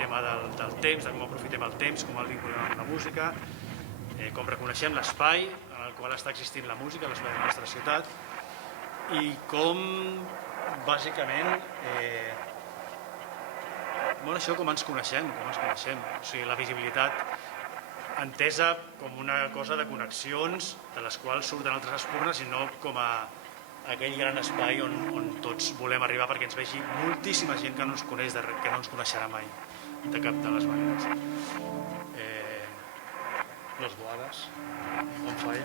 tema del temps, de com aprofitem el temps, com el vinculem amb la música, com reconeixem l'espai en el qual està existint la música, l'espai de la nostra ciutat, i com, bàsicament, això com ens coneixem, o sigui, la visibilitat entesa com una cosa de connexions de les quals surten altres espurnes i no com a aquell gran espai on tots volem arribar perquè ens vegi moltíssima gent que no ens coneix, que no ens coneixerà mai de cap de les maneres. Los Boades, on falla.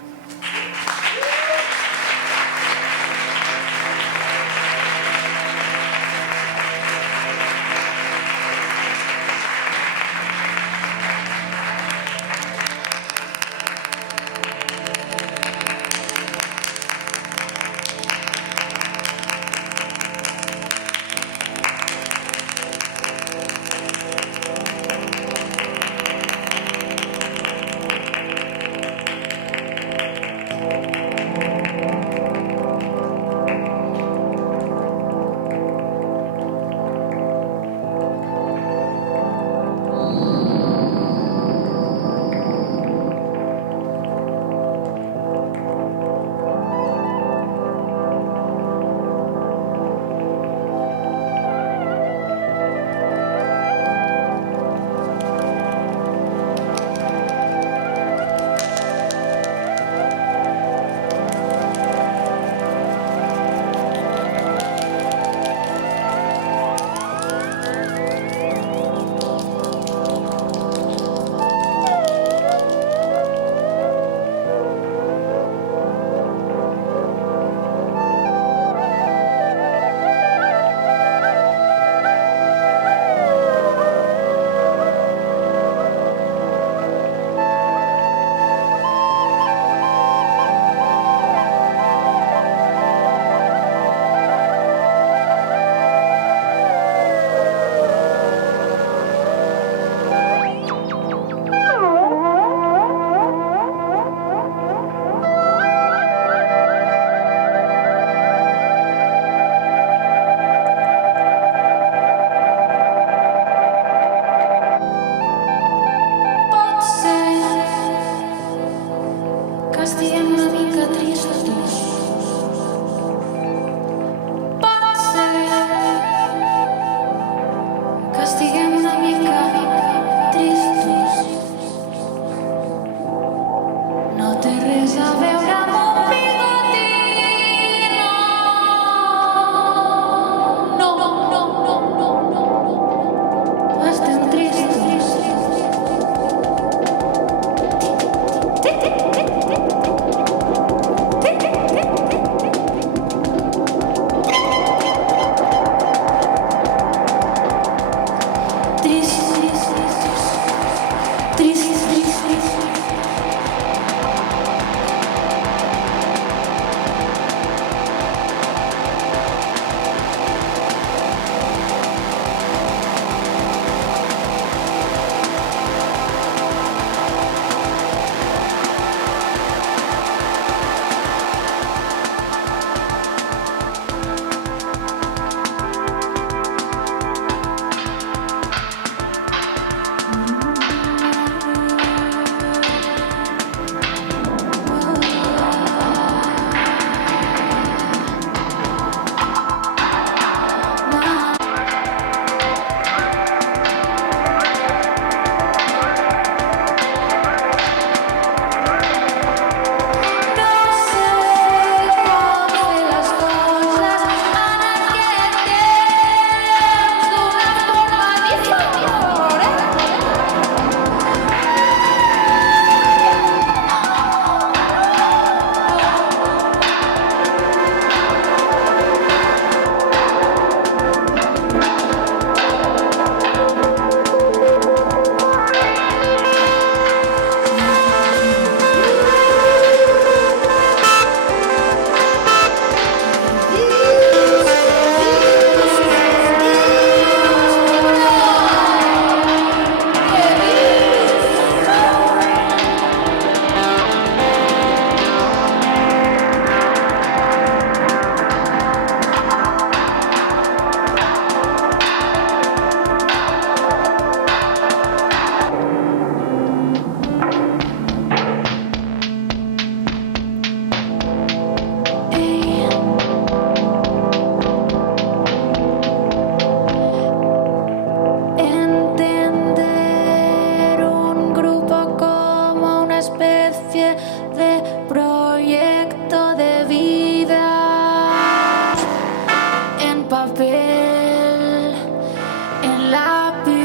lápiz,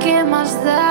¿qué más da?